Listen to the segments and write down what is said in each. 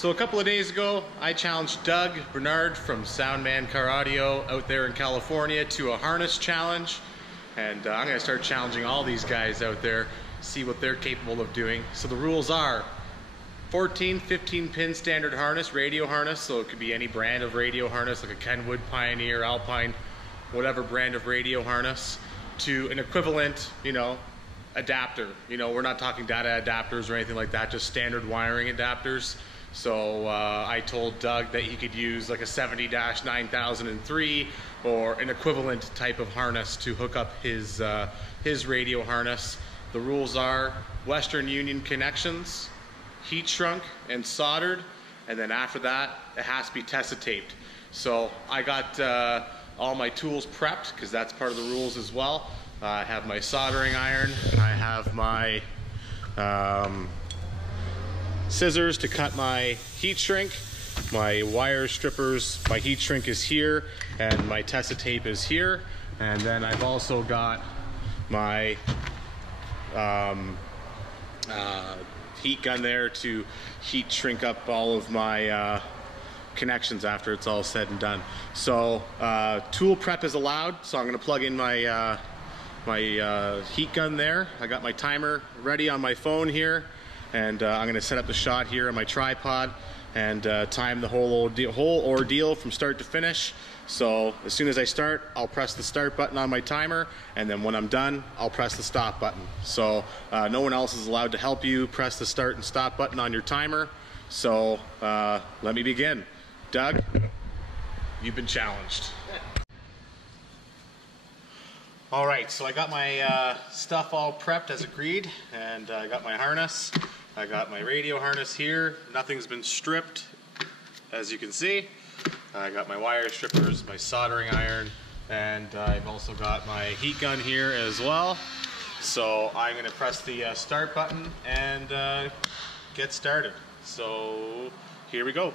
So a couple of days ago, I challenged Doug Bernard from SoundManCA Audio out there in California to a harness challenge. And I'm going to start challenging all these guys out there, see what they're capable of doing. So the rules are 14, 15 pin standard harness, radio harness. So it could be any brand of radio harness, like a Kenwood, Pioneer, Alpine, whatever brand of radio harness, to an equivalent, adapter. We're not talking data adapters or anything like that, just standard wiring adapters. So I told Doug that he could use like a 70-9003 or an equivalent type of harness to hook up his radio harness. The rules are Western Union connections, heat shrunk and soldered, and then after that it has to be tested taped. So I got all my tools prepped because that's part of the rules as well. I have my soldering iron, I have my scissors to cut my heat shrink, my wire strippers, my heat shrink is here, and my tested tape is here. And then I've also got my heat gun there to heat shrink up all of my connections after it's all said and done. So tool prep is allowed, so I'm going to plug in my heat gun there. I got my timer ready on my phone here, and I'm going to set up the shot here on my tripod and time the whole ordeal from start to finish. So as soon as I start, I'll press the start button on my timer, and then when I'm done, I'll press the stop button. So no one else is allowed to help you press the start and stop button on your timer. So let me begin. Doug, you've been challenged. All right, so I got my stuff all prepped as agreed, and I got my harness. I got my radio harness here. Nothing's been stripped, as you can see. I got my wire strippers, my soldering iron, and I've also got my heat gun here as well. So I'm going to press the start button and get started. So here we go.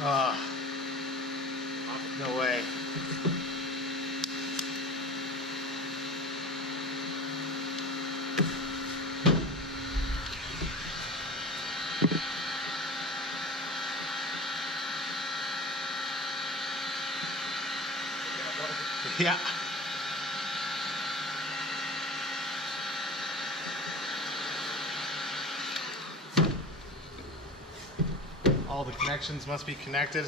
No way. Yeah. All the connections must be connected.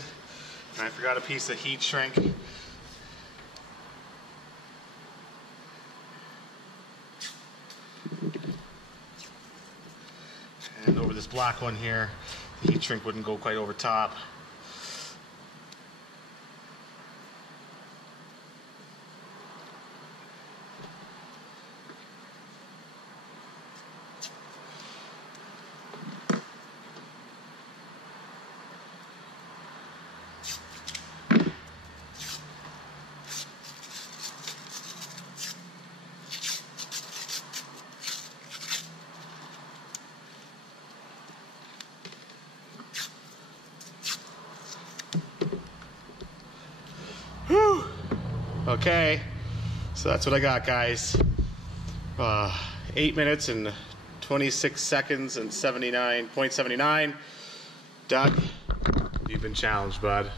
And I forgot a piece of heat shrink. And over this black one here, the heat shrink wouldn't go quite over top. Whew. Okay, so that's what I got, guys. 8 minutes and 26 seconds and 79.79. Doug, you've been challenged, bud.